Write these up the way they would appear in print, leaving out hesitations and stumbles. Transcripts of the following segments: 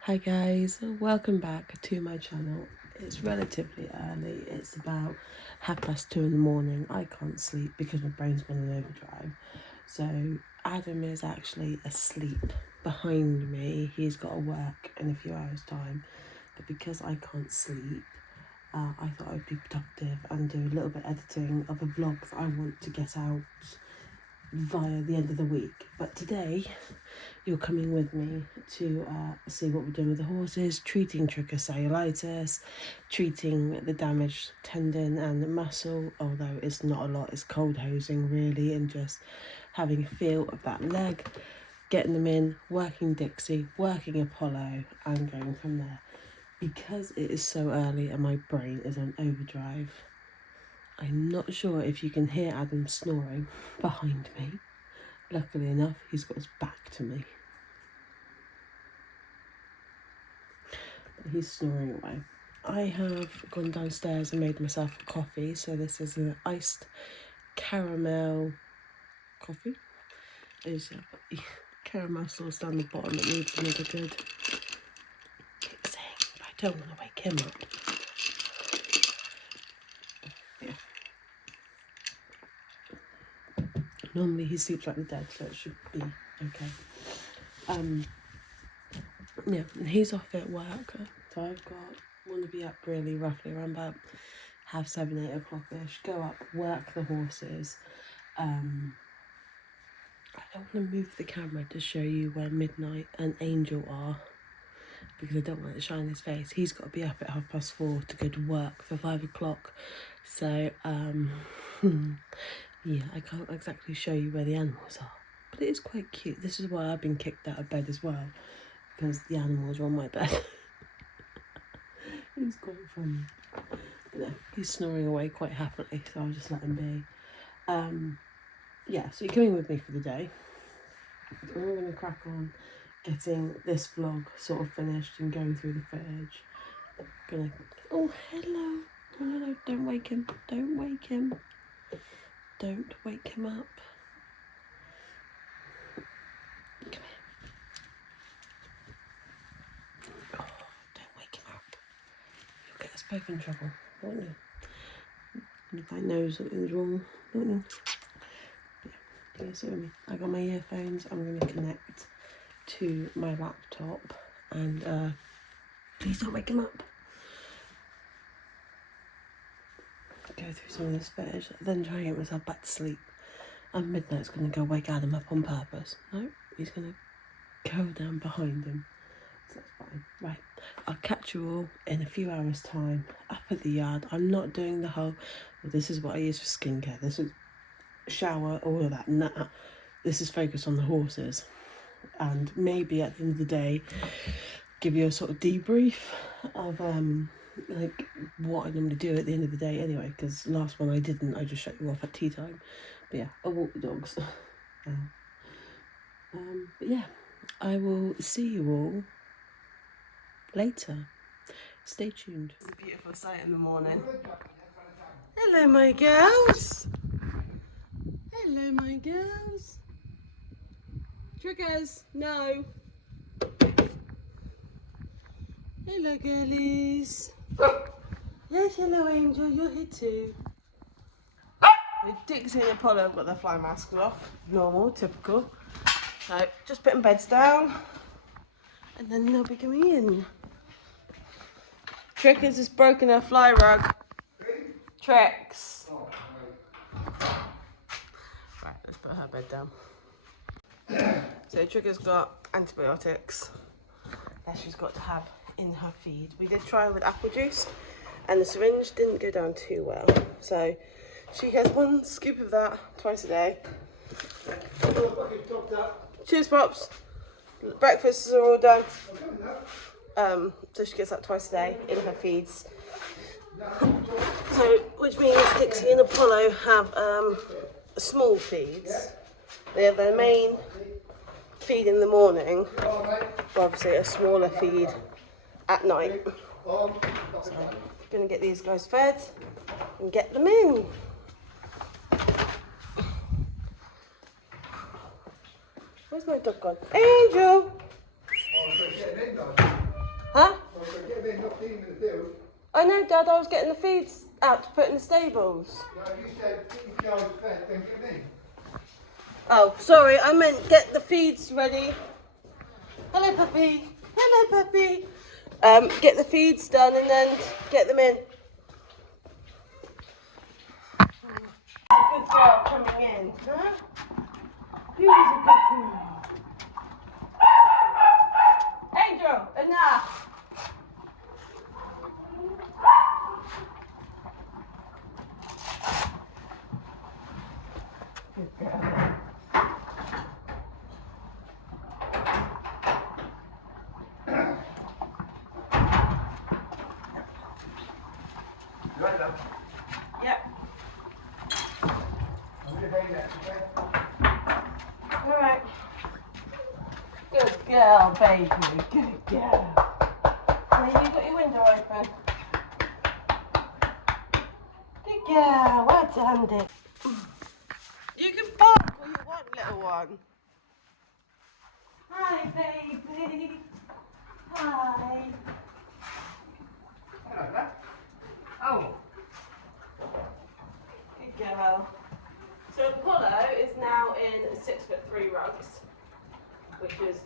Hi guys, welcome back to my channel. It's relatively early, it's about 2:30 in the morning. I can't sleep because my brain's gone on overdrive. So Adam is actually asleep behind me. He's got to work in a few hours time, but because I can't sleep, I thought I'd be productive and do a little bit of editing of a vlog that I want to get out via the end of the week. But today you're coming with me to see what we're doing with the horses, treating Tricka cellulitis, treating the damaged tendon and the muscle, although it's not a lot, it's cold hosing really, and just having a feel of that leg, getting them in, working Dixie, working Apollo, and going from there. Because it is so early and my brain is on overdrive, I'm not sure if you can hear Adam snoring behind me. Luckily enough, he's got his back to me. He's snoring away. I have gone downstairs and made myself a coffee. So this is an iced caramel coffee. There's caramel sauce down the bottom. It needs another good mixing, but I don't want to wake him up. Yeah. Normally he sleeps like the dead, so it should be okay. Yeah, and he's off at work, so want to be up really roughly around about 7:30, 8 o'clock-ish, go up, work the horses. I don't want to move the camera to show you where Midnight and Angel are, because I don't want it to shine his face. He's got to be up at 4:30 to go to work for 5 o'clock, so yeah, I can't exactly show you where the animals are, but it is quite cute. This is why I've been kicked out of bed as well, because the animals are on my bed. He's quite funny. But no, he's snoring away quite happily, so I'll just let him be. Yeah, so you're coming with me for the day. And we're going to crack on getting this vlog sort of finished and going through the footage. Oh, hello. No, don't wake him. Don't wake him. Don't wake him up. Come here. Oh, don't wake him up. You'll get us both in trouble, won't you? If I know something's wrong, won't you? Yeah, you see what I mean? I got my earphones. I'm going to connect to my laptop and please don't wake him up. Go through some of this footage, then try and get myself back to sleep. And Midnight's going to go wake Adam up on purpose. No, he's going to go down behind him. So that's fine. Right, I'll catch you all in a few hours time up at the yard. I'm not doing the whole, well, this is what I use for skincare, this is shower, all of that. Nah, this is focused on the horses, and maybe at the end of the day give you a sort of debrief of like what I normally do at the end of the day anyway, because last one I didn't, I just shut you off at tea time. But yeah, I'll walk the dogs. But yeah, I will see you all later. Stay tuned. It's a beautiful sight in the morning. Hello my girls. Hello my girls. Triggers, no. Hello girlies. Yes, hello Angel, you're here too. With Dixie and Apollo have got their fly masks off. Normal, typical. So just putting beds down and then they'll be going in. Tricka's has broken her fly rug. Tricks. Right, let's put her bed down. So Tricka's got antibiotics that she's got to have in her feed. We did try with apple juice and the syringe didn't go down too well. So she has one scoop of that twice a day. Cheers, Pops. Breakfasts are all done. So she gets that twice a day in her feeds. So, which means Dixie and Apollo have small feeds. They have their main feed in the morning, but obviously a smaller feed at night. So, I'm going to get these guys fed and get them in. Where's my dog gone? Angel! Huh? I know, Dad, I was getting the feeds out to put in the stables. No, you said get your cows fed, then get me. Oh, sorry, I meant get the feeds ready. Hello, puppy. Hello, puppy. Get the feeds done and then get them in. A good girl coming in, huh? Who's a good girl? Angel, enough. Good girl. Right now. Yep. I'm going to hang that, okay? All right. Good girl, baby. Good girl. Maybe you got your window open. Good girl. Well done, Dick. You can bark all you want, little one. Hi, baby. Hi. Hello there. Oh. Good girl. So Apollo is now in 6'3" rugs, which is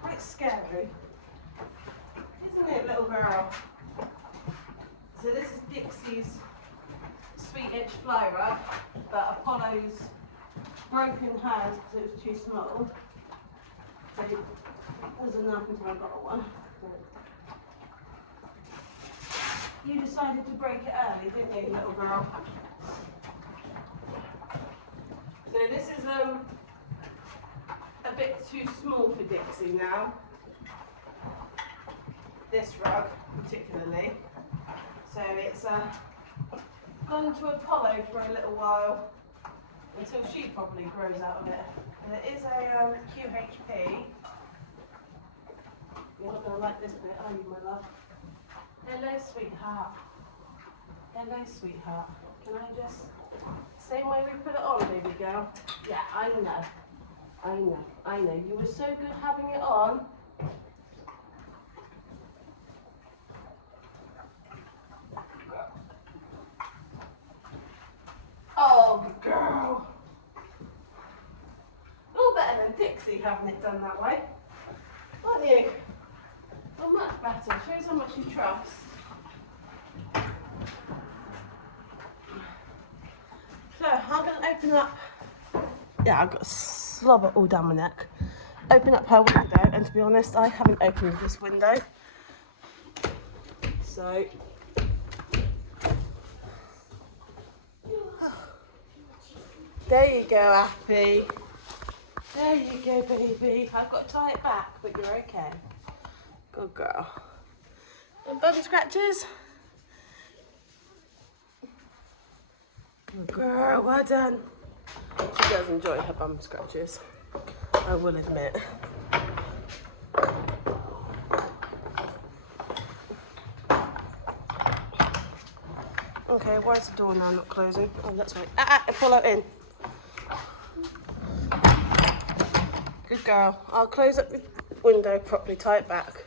quite scary, isn't it, little girl? So this is Dixie's sweet itch fly rug, but Apollo's broken hers because it was too small. So there's enough until I got one. You decided to break it early, didn't you, little girl? So this is a bit too small for Dixie now. This rug particularly. So it's gone to Apollo for a little while until she probably grows out of it. And it is a QHP. You're not going to like this bit, are you, my love? Hello, sweetheart. Hello, sweetheart. Can I just... Same way we put it on, baby girl. Yeah, I know. I know. I know. You were so good having it on. Oh, good girl. All better than Dixie having it done that way. Aren't you? Well, much better. Shows how much you trust. So, I'm going to open up. Yeah, I've got a slobber all down my neck. Open up her window, and to be honest, I haven't opened this window. So, there you go, Appy. There you go, baby. I've got to tie it back, but you're okay. Good girl. And bum scratches. Good girl, well done. She does enjoy her bum scratches, I will admit. Okay, why is the door now not closing? Oh, that's right. Apollo in. Good girl. I'll close up the window properly, tie it back.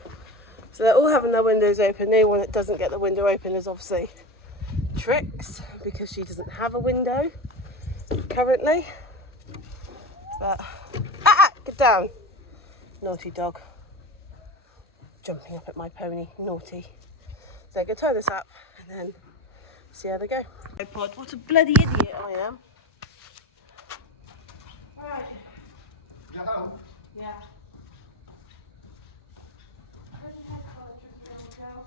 So they're all having their windows open. The only one that doesn't get the window open is obviously Tricks, because she doesn't have a window currently. But, get down. Naughty dog. Jumping up at my pony, naughty. So I'm going to tie this up and then see how they go. Pod, what a bloody idiot I am. Right. No. Yeah. Where's your head card, Tricka, girl?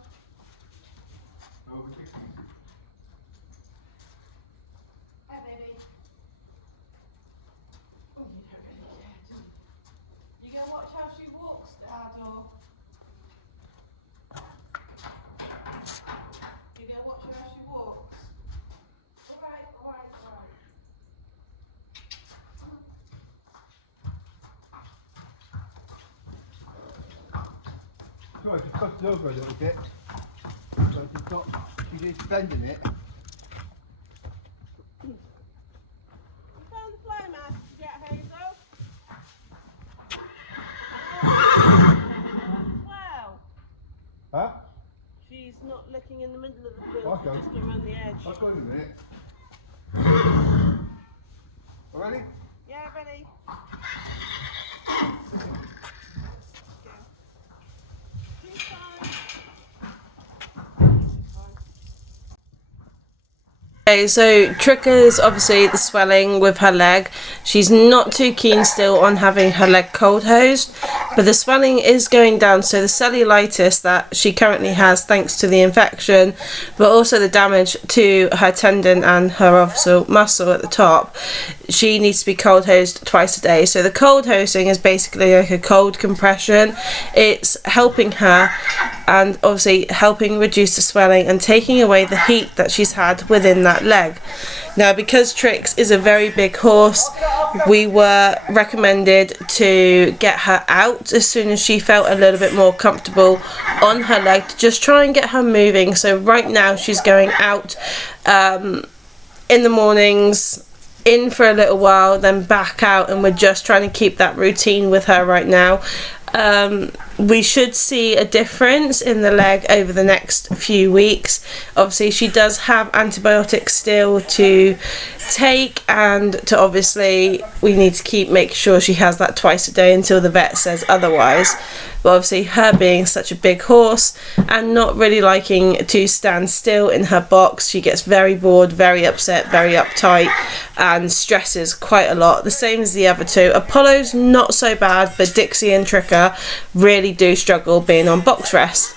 Over 60. Hi, baby. Oh, you don't really care, do you? You gonna watch how she walks, Dad, or? You gonna watch her how she walks? Alright, alright, alright. Sorry, just crossed it over a little bit. So she's got, she is bending it. You found the fly mask yet, Hazel? not licking in the middle of the food, Okay. just going around the edge. I'll go in a minute. Ready? Yeah, ready. Okay, so Tricka's obviously the swelling with her leg. She's not too keen still on having her leg cold hosed, but the swelling is going down. So the cellulitis that she currently has, thanks to the infection, but also the damage to her tendon and her obviously muscle at the top, she needs to be cold hosed twice a day. So the cold hosing is basically like a cold compression. It's helping her and obviously helping reduce the swelling and taking away the heat that she's had within that leg. Now, because Trix is a very big horse, we were recommended to get her out as soon as she felt a little bit more comfortable on her leg, to just try and get her moving. So right now she's going out in the mornings, in for a little while, then back out, and we're just trying to keep that routine with her right now. We should see a difference in the leg over the next few weeks. Obviously she does have antibiotics still to take, and to obviously we need to make sure she has that twice a day until the vet says otherwise. But obviously her being such a big horse and not really liking to stand still in her box, she gets very bored, very upset, very uptight, and stresses quite a lot. The same as the other two. Apollo's not so bad, but Dixie and Tricka really do struggle being on box rest,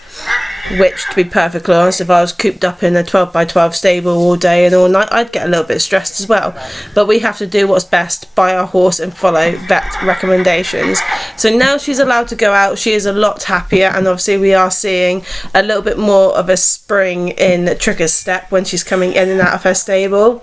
which, to be perfectly honest, if I was cooped up in a 12x12 stable all day and all night, I'd get a little bit stressed as well. But we have to do what's best by our horse and follow vet recommendations. So now she's allowed to go out, she is a lot happier, and obviously we are seeing a little bit more of a spring in Tricka's step when she's coming in and out of her stable.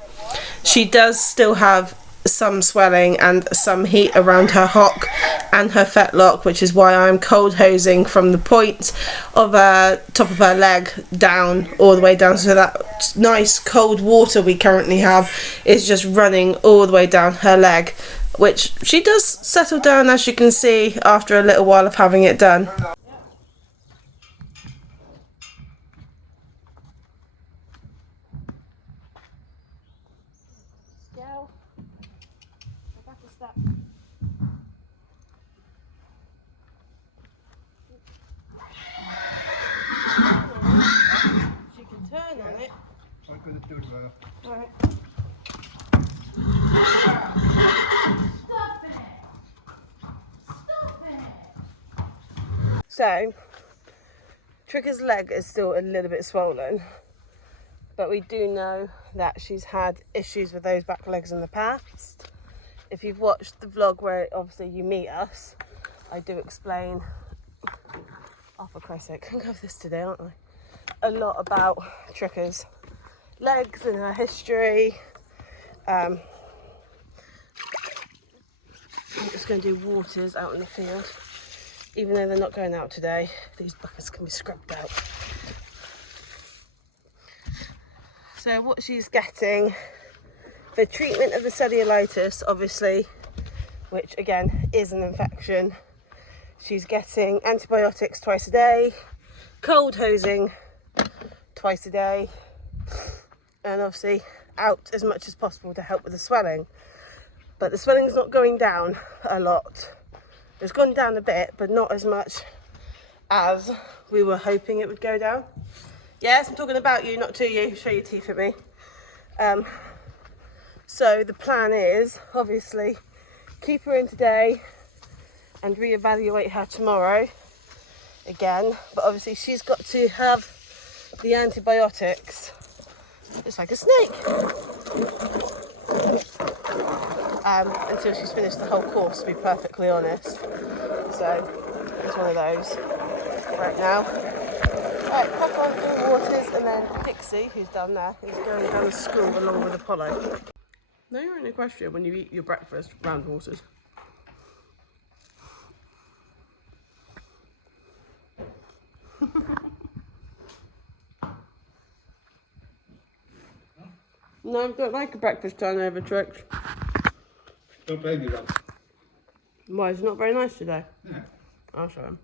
She does still have some swelling and some heat around her hock and her fetlock, which is why I'm cold hosing from the point of her top of her leg down, all the way down, so that nice cold water we currently have is just running all the way down her leg, which she does settle down, as you can see, after a little while of having it done. She can turn on it. I'm going to do it well. Right. So, Tricka's leg is still a little bit swollen, but we do know that she's had issues with those back legs in the past. If you've watched the vlog where obviously you meet us, I do explain, oh for Christ's sake, I'm going to have this today, aren't I? A lot about Tricka's legs and her history. I'm just going to do waters out in the field. Even though they're not going out today, these buckets can be scrubbed out. So what she's getting for treatment of the cellulitis, obviously, which again is an infection, she's getting antibiotics twice a day, cold hosing twice a day, and obviously out as much as possible to help with the swelling. But the swelling's not going down a lot. It's gone down a bit, but not as much as we were hoping it would go down. Yes, I'm talking about you, not to you. Show your teeth at me. So the plan is, obviously, keep her in today and reevaluate her tomorrow again. But obviously she's got to have the antibiotics, just like a snake, until she's finished the whole course, to be perfectly honest. So it's one of those right now. Right, crack on through waters, and then Dixie, who's down there, is going down to school along with Apollo. No, you're in equestrian when you eat your breakfast round horses. No, I don't like a breakfast turnover, Tricks. Don't blame me, one. Why, is it not very nice today? No. I'll show him.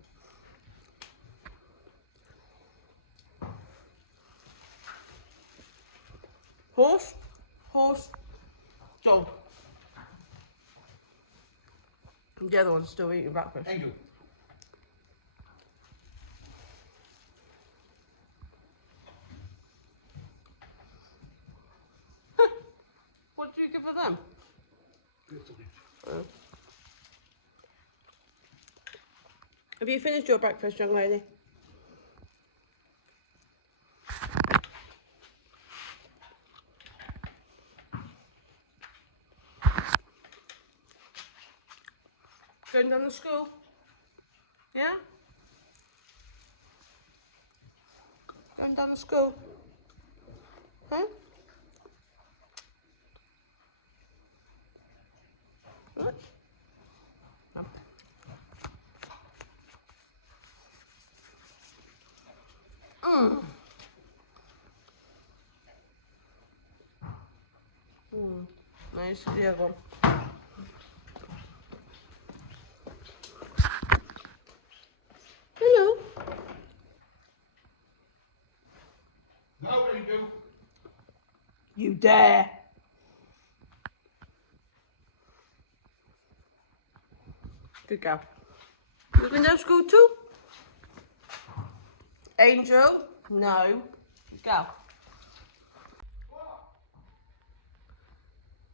Horse, horse, dog. The other one's still eating breakfast. Angel. What do you give for them? Oh. Have you finished your breakfast, young lady? Going down to school? Yeah? Going down to school? Huh? What? No. Nice, the other one. Hello. Nobody do. You dare. Good girl. You going down to school too? Angel? No. Good girl.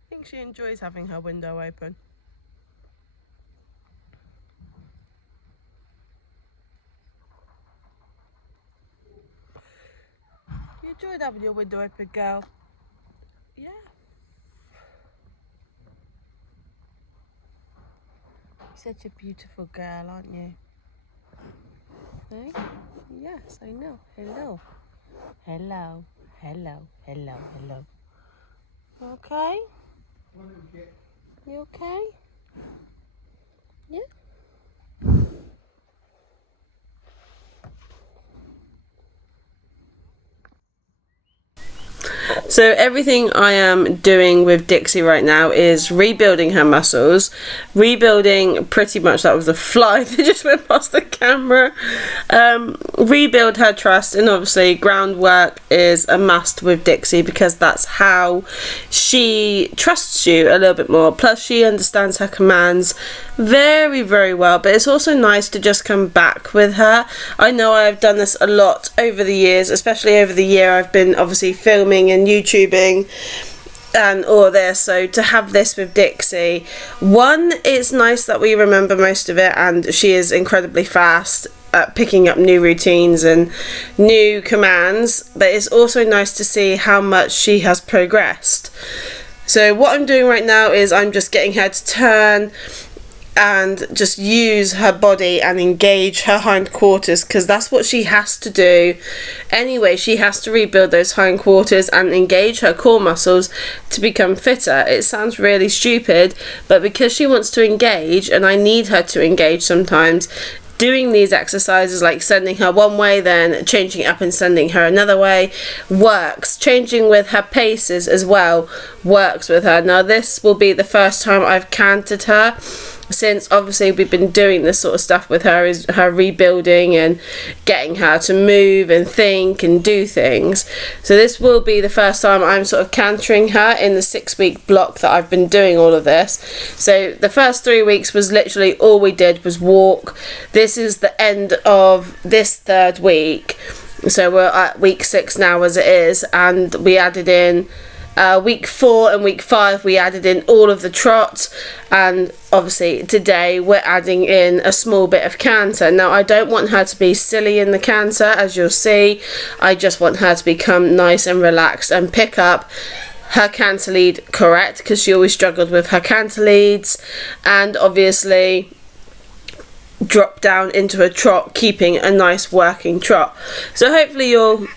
I think she enjoys having her window open. You enjoyed having your window open, girl? Yeah. You're such a beautiful girl, aren't you? Hey? Yes, I know. Hello. Hello. Hello. Hello. Hello. Okay? You okay? Yeah? So everything I am doing with Dixie right now is rebuilding her muscles, rebuilding pretty much, that was a fly that just went past the camera, rebuild her trust, and obviously groundwork is a must with Dixie because that's how she trusts you a little bit more. Plus she understands her commands very, very well, but it's also nice to just come back with her. I know I've done this a lot over the years, especially over the year I've been obviously filming and YouTubing and all this, so to have this with Dixie, one, it's nice that we remember most of it, and she is incredibly fast at picking up new routines and new commands, but it's also nice to see how much she has progressed. So what I'm doing right now is I'm just getting her to turn and just use her body and engage her hindquarters, because that's what she has to do anyway. She has to rebuild those hindquarters and engage her core muscles to become fitter. It sounds really stupid, but because she wants to engage, and I need her to engage sometimes, doing these exercises like sending her one way, then changing it up and sending her another way, works. Changing with her paces as well works with her. Now this will be the first time I've cantered her, since obviously we've been doing this sort of stuff with her, is her rebuilding and getting her to move and think and do things. So this will be the first time I'm sort of cantering her in the 6-week block that I've been doing all of this. So the first 3 weeks was literally all we did was walk. This is the end of this 3rd week, so we're at week 6 now as it is, and we added in week 4 and week 5 we added in all of the trot, and obviously today we're adding in a small bit of canter. Now I don't want her to be silly in the canter, as you'll see. I just want her to become nice and relaxed and pick up her canter lead correct, because she always struggled with her canter leads, and obviously drop down into a trot, keeping a nice working trot. So hopefully you'll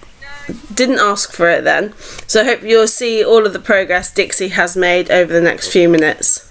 didn't ask for it then, so I hope you'll see all of the progress Dixie has made over the next few minutes.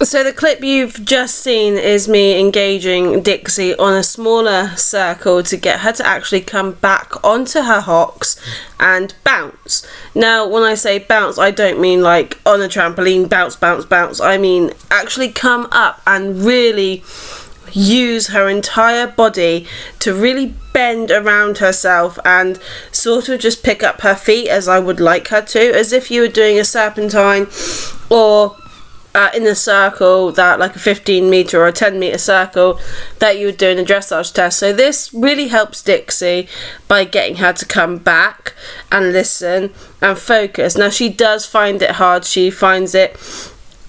So the clip you've just seen is me engaging Dixie on a smaller circle to get her to actually come back onto her hocks and bounce. Now when I say bounce, I don't mean like on a trampoline, bounce, bounce, bounce. I mean actually come up and really use her entire body to really bend around herself and sort of just pick up her feet as I would like her to, as if you were doing a serpentine or in a circle, that like a 15 meter or a 10 meter circle that you would do in a dressage test. So this really helps Dixie by getting her to come back and listen and focus. Now she does find it hard, she finds it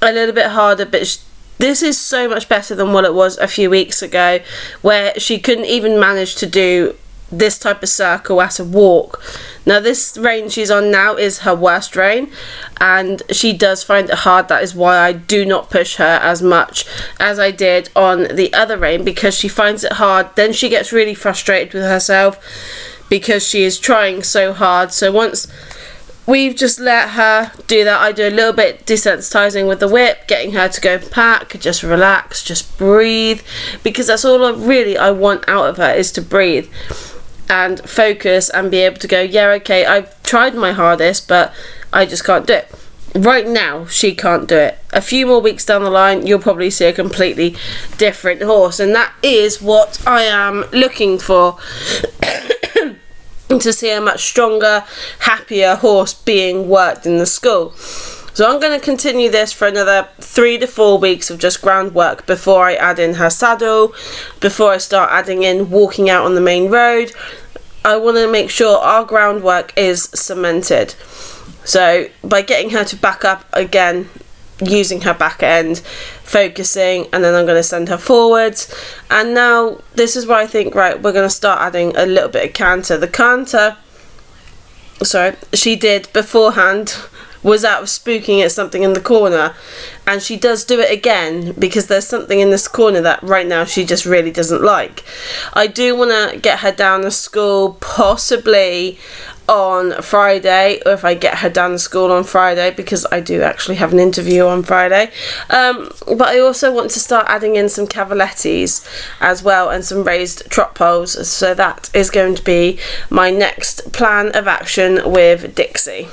a little bit harder, but this is so much better than what it was a few weeks ago, where she couldn't even manage to do this type of circle at a walk. Now this rein she's on now is her worst rein, and she does find it hard. That is why I do not push her as much as I did on the other rein, because she finds it hard. Then she gets really frustrated with herself because she is trying so hard. So once we've just let her do that, I do a little bit desensitizing with the whip, getting her to go pack, just relax, just breathe, because that's all I want out of her, is to breathe and focus and be able to go, yeah, okay, I've tried my hardest, but I just can't do it. Right now, she can't do it. A few more weeks down the line, you'll probably see a completely different horse, and that is what I am looking for. To see a much stronger, happier horse being worked in the school. So I'm going to continue this for another 3 to 4 weeks of just groundwork before I add in her saddle, before I start adding in walking out on the main road. I want to make sure our groundwork is cemented. So by getting her to back up again, using her back end, focusing, and then I'm going to send her forwards. And now this is where I think, right, we're going to start adding a little bit of canter. The canter, sorry, she did beforehand was out of spooking at something in the corner, and she does do it again because there's something in this corner that right now she just really doesn't like. I do want to get her down to school possibly on Friday, or if I get her down to school on Friday, because I do actually have an interview on Friday, but I also want to start adding in some cavalettes as well and some raised trot poles. So that is going to be my next plan of action with Dixie.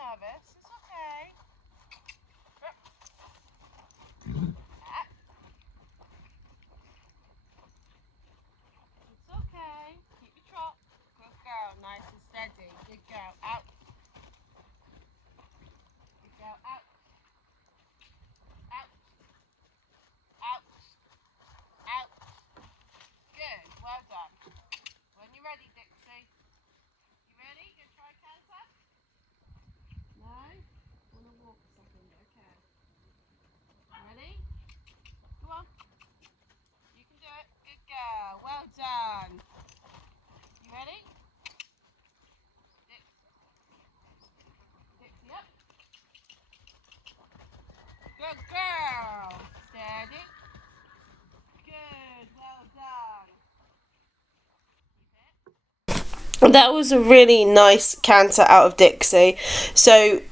Nervous, it's okay. It's okay. Keep your trot. Good girl, nice and steady. Good girl, out. Good girl, out. Out. Out. Out. Good, well done. When you're ready, Dixie. You ready? Gonna try canter? No? Wanna walk a second, okay. Ready? Go on. You can do it. Good girl. Well done. You ready? Dixie up. Good girl. Steady. Good. Well done. That was a really nice canter out of Dixie. So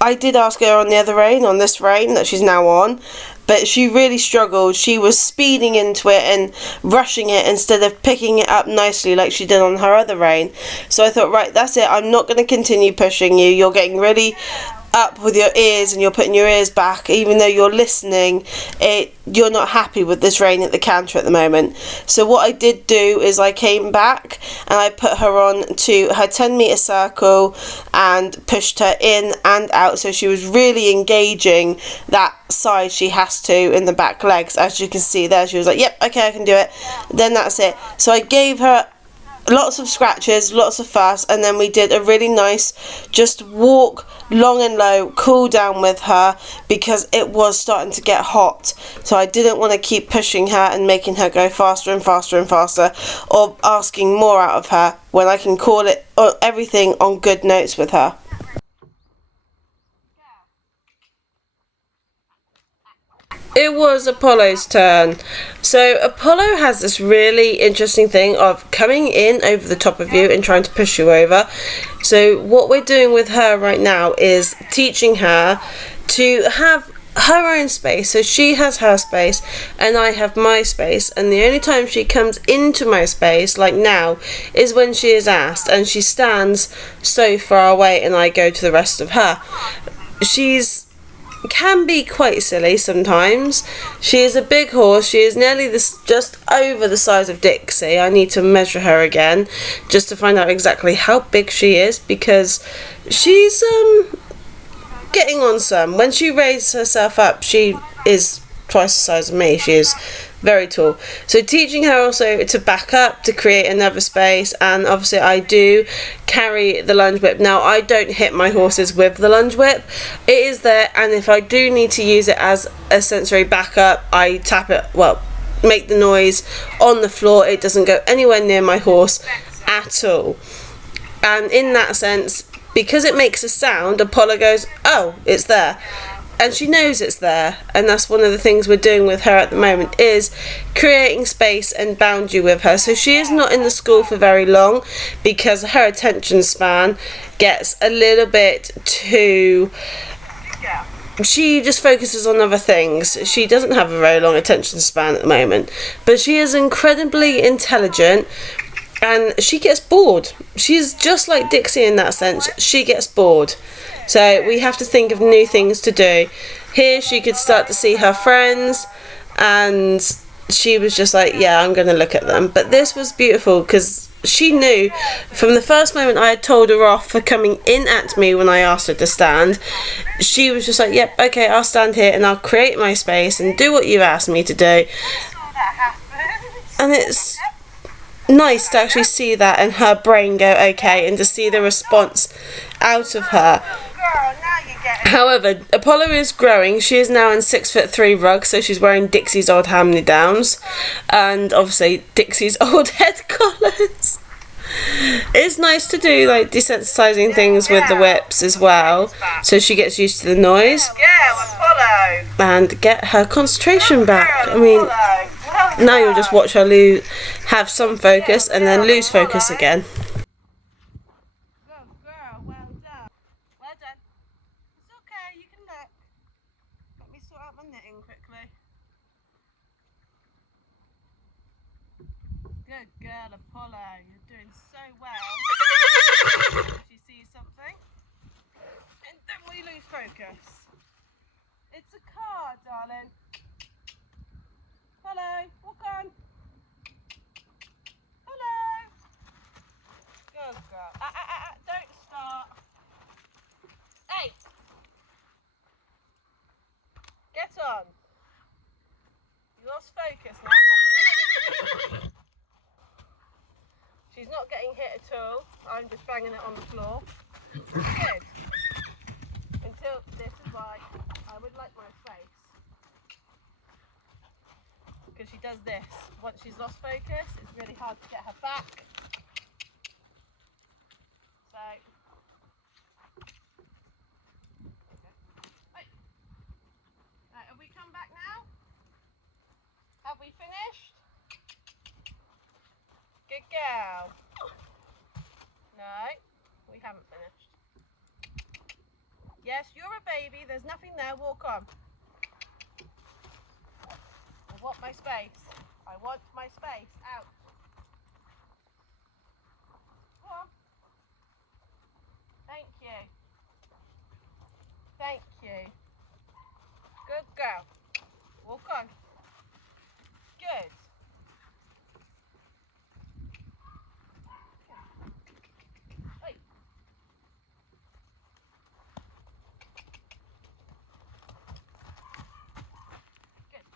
I did ask her on the other rein, on this rein that she's now on, but she really struggled. She was speeding into it and rushing it instead of picking it up nicely like she did on her other rein. So I thought, right, that's it. I'm not going to continue pushing you. You're getting really up with your ears and you're putting your ears back, even though you're listening. You're not happy with this rein at the canter at the moment. So what I did do is I came back and I put her on to her 10-meter circle and pushed her in and out, so she was really engaging that side she has to in the back legs. As you can see there, she was like, yep, okay, I can do it. Then that's it. So I gave her lots of scratches, lots of fuss, and then we did a really nice just walk long and low, cool down with her, because it was starting to get hot. So I didn't want to keep pushing her and making her go faster and faster and faster, or asking more out of her when I can call it everything on good notes with her. It was Apollo's turn. So Apollo has this really interesting thing of coming in over the top of you and trying to push you over. So what we're doing with her right now is teaching her to have her own space. So she has her space and I have my space, and the only time she comes into my space, like now, is when she is asked, and she stands so far away and I go to the rest of her. Can be quite silly sometimes. She is a big horse. She is nearly just over the size of Dixie. I need to measure her again just to find out exactly how big she is, because she's getting on some. When she raises herself up, she is twice the size of me. She is very tall. So teaching her also to back up, to create another space, and obviously I do carry the lunge whip. Now I don't hit my horses with the lunge whip. It is there, and if I do need to use it as a sensory backup, I tap it, well, make the noise on the floor. It doesn't go anywhere near my horse at all. And in that sense, because it makes a sound, Apollo goes, oh, it's there. And she knows it's there, and that's one of the things we're doing with her at the moment, is creating space and boundary with her. So she is not in the school for very long, because her attention span gets a little bit too... She just focuses on other things. She doesn't have a very long attention span at the moment, but she is incredibly intelligent, and she gets bored. She's just like Dixie in that sense. She gets bored. So we have to think of new things to do. Here she could start to see her friends, and she was just like, yeah, I'm going to look at them. But this was beautiful, because she knew from the first moment I had told her off for coming in at me when I asked her to stand. She was just like, yep, okay, I'll stand here and I'll create my space and do what you asked me to do. And it's nice to actually see that and her brain go okay, and to see the response out of her. However, Apollo is growing. She is now in 6'3" rugs, so she's wearing Dixie's old hand-me-downs, and obviously Dixie's old head collars. It's nice to do like desensitizing things with the whips as well, so she gets used to the noise and get her concentration back. I mean, now you'll just watch her have some focus and then lose focus again. Good girl, Apollo. You're doing so well. If you see something, and don't we lose focus. It's a car, darling. Hello, walk on. Hello. Good girl. Don't start. Hey. Get on. You lost focus now, haven't you? She's not getting hit at all. I'm just banging it on the floor. Good. Until this is why I would like my face. Because she does this. Once she's lost focus, it's really hard to get her back. So, right. Right, have we come back now? Have we finished? Good girl. No, we haven't finished. Yes, you're a baby. There's nothing there. Walk on. I want my space. I want my space. Out. Go on. Thank you. Thank you. Good girl. Walk on. Good. Wait. Good.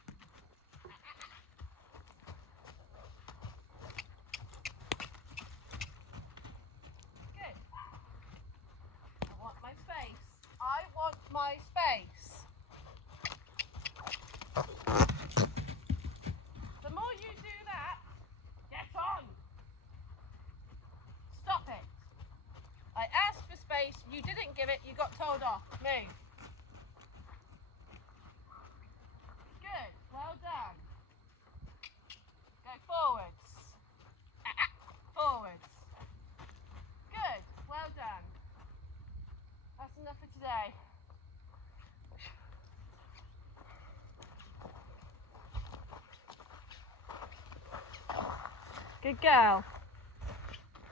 Good girl.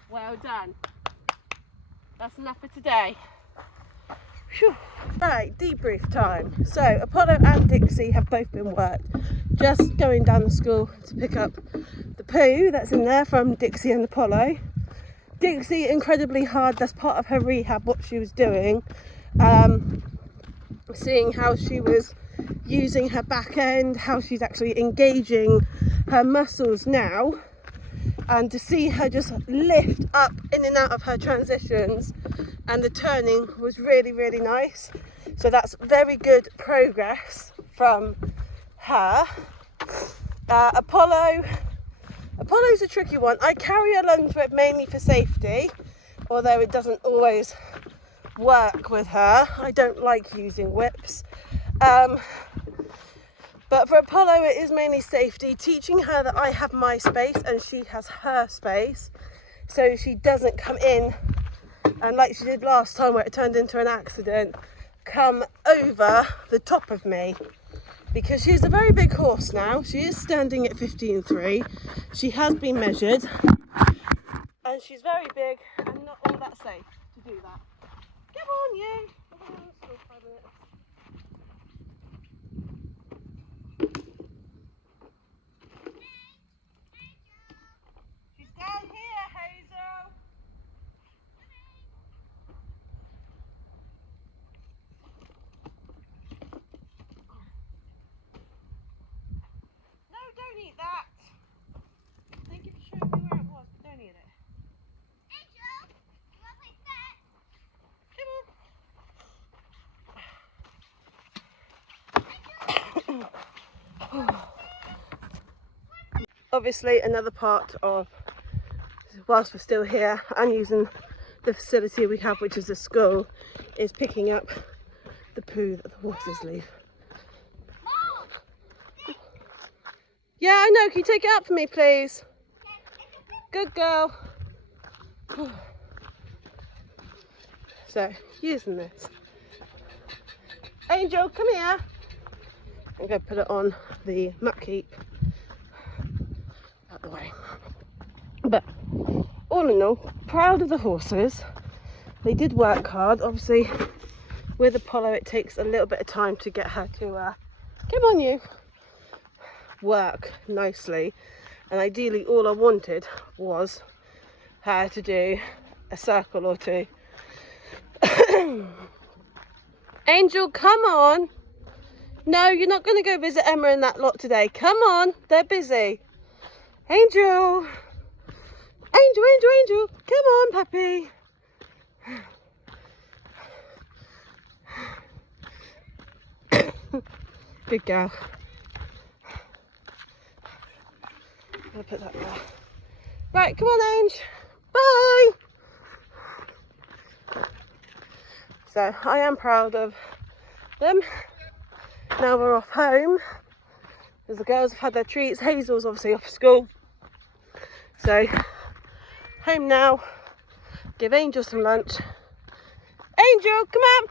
Well done. That's enough for today. Whew. Right, debrief time. So Apollo and Dixie have both been worked. Just going down the school to pick up the poo that's in there from Dixie and Apollo. Dixie, incredibly hard. That's part of her rehab, what she was doing. Seeing how she was using her back end, how she's actually engaging her muscles now, and to see her just lift up in and out of her transitions, and the turning was really, really nice. So that's very good progress from her. Apollo's a tricky one. I carry a lunge whip mainly for safety, although it doesn't always work with her. I don't like using whips. But for Apollo it is mainly safety, teaching her that I have my space and she has her space, so she doesn't come in and, like she did last time where it turned into an accident, come over the top of me. Because she's a very big horse now. She is standing at 15.3. She has been measured and she's very big and not all that safe to do that. Come on, you. Still 5 minutes. She's down here, Hazel. No, don't eat that. Thank you for showing me where it was, but don't eat it. Angel, you want to play fetch? Obviously, another part of, whilst we're still here and using the facility we have, which is the school, is picking up the poo that the horses leave. Yeah, I know. Can you take it up for me, please? Good girl. So, using this. Angel, come here. I'm going to put it on the muck heap out the way. But all in all, proud of the horses. They did work hard. Obviously, with Apollo, it takes a little bit of time to get her to, come on you, work nicely. And ideally, all I wanted was her to do a circle or two. Angel, come on. No, you're not going to go visit Emma and that lot today. Come on, they're busy. Angel. Angel. Come on, puppy. Good girl. I'll put that there. Right, come on, Ange. Bye. So I am proud of them. Now we're off home, as the girls have had their treats. Hazel's obviously off school. So home now. Give Angel some lunch. Angel, come on.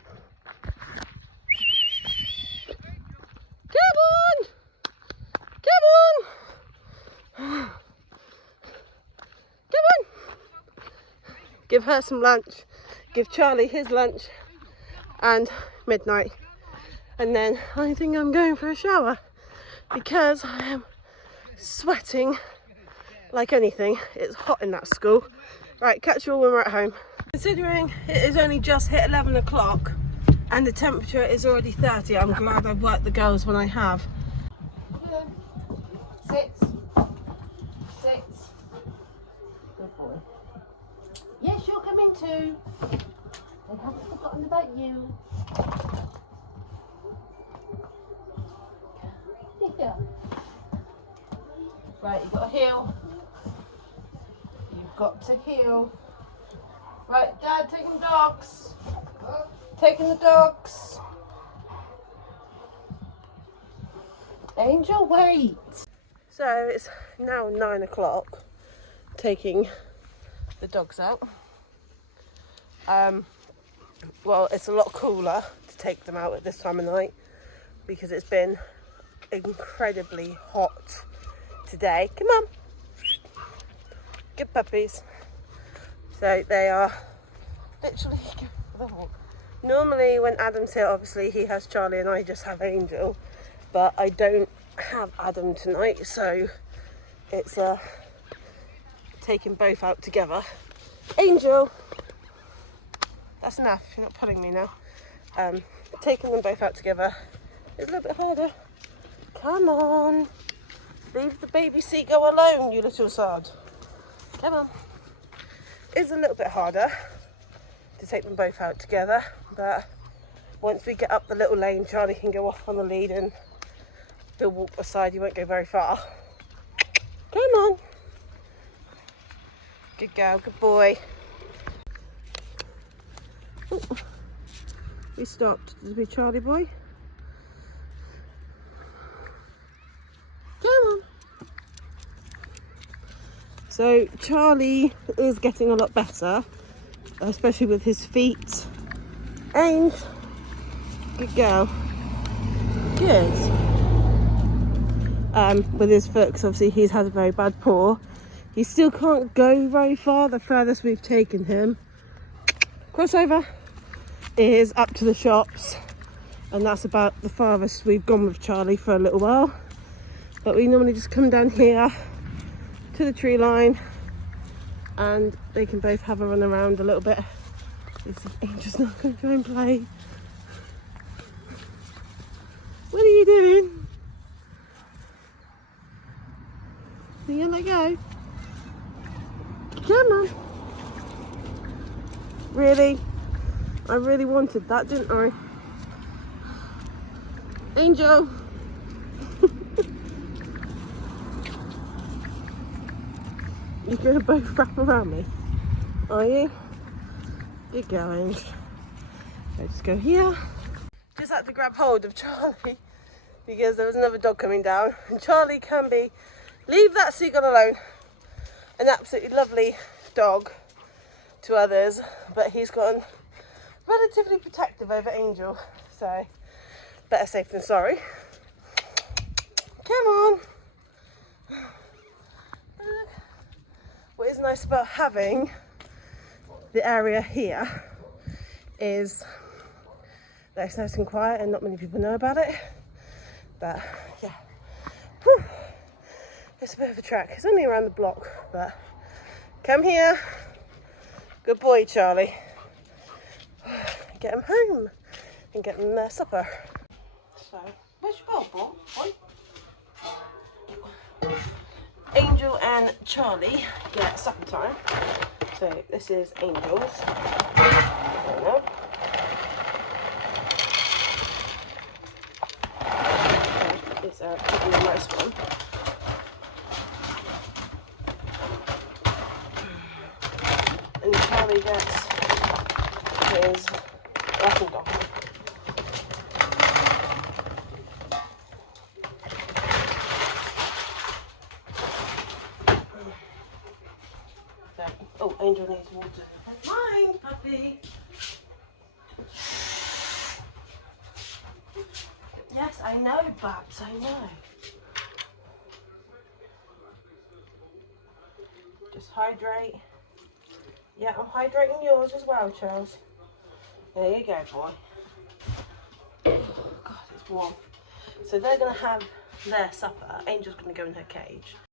Come on. Come on. Come on. Give her some lunch. Give Charlie his lunch. And midnight. And then I think I'm going for a shower because I am sweating like anything. It's hot in that school. Right, catch you all when we're at home. Considering it is only just hit 11 o'clock and the temperature is already 30, I'm glad I've worked the girls when I have. Sit. Good boy. Yes, you're coming too. I haven't forgotten about you. Right, you've got to heel. You've got to heel. Right, Dad, taking the dogs. Taking the dogs. Angel, wait. So it's now 9 o'clock. Taking the dogs out. Well, it's a lot cooler to take them out at this time of night because it's been incredibly hot today. Come on. Good puppies. So they are literally good for the walk. Normally when Adam's here, obviously he has Charlie and I just have Angel, but I don't have Adam tonight, so it's taking both out together. Angel, that's enough, you're not pulling me now. Taking them both out together is a little bit harder. Come on, leave the baby seagull alone, you little sod. Come on. It's a little bit harder to take them both out together, but once we get up the little lane, Charlie can go off on the lead and he'll walk beside. He won't go very far. Come on. Good girl, good boy. Oh, we stopped. Did we, Charlie boy? Come on. So Charlie is getting a lot better, especially with his feet. And good girl. Good. With his foot, because obviously he's had a very bad paw. He still can't go very far. The furthest we've taken him, crossover, is up to the shops, and that's about the farthest we've gone with Charlie for a little while. But we normally just come down here to the tree line and they can both have a run around a little bit. Let's see if Angel's not going to try and play. What are you doing? Are you gonna let go? Come on. Really? I really wanted that, didn't I? Angel! You're going to both wrap around me, are you? Good going. So just go here. Just had to grab hold of Charlie because there was another dog coming down, and Charlie can be, leave that seagull alone, an absolutely lovely dog to others, but he's gotten relatively protective over Angel, so better safe than sorry. Come on. What is nice about having the area here is that it's nice and quiet and not many people know about it. But yeah, whew. It's a bit of a trek. It's only around the block, but come here. Good boy, Charlie. Get him home and get him their supper. So, where's your bowl, boy? Angel and Charlie get supper time. So this is Angel's. It's a really nice one. And Charlie gets his Russian dog. Oh, Angel needs water. Mine, puppy. Yes, I know, Babs, I know. Just hydrate. Yeah, I'm hydrating yours as well, Charles. There you go, boy. Oh, God, it's warm. So they're going to have their supper. Angel's going to go in her cage.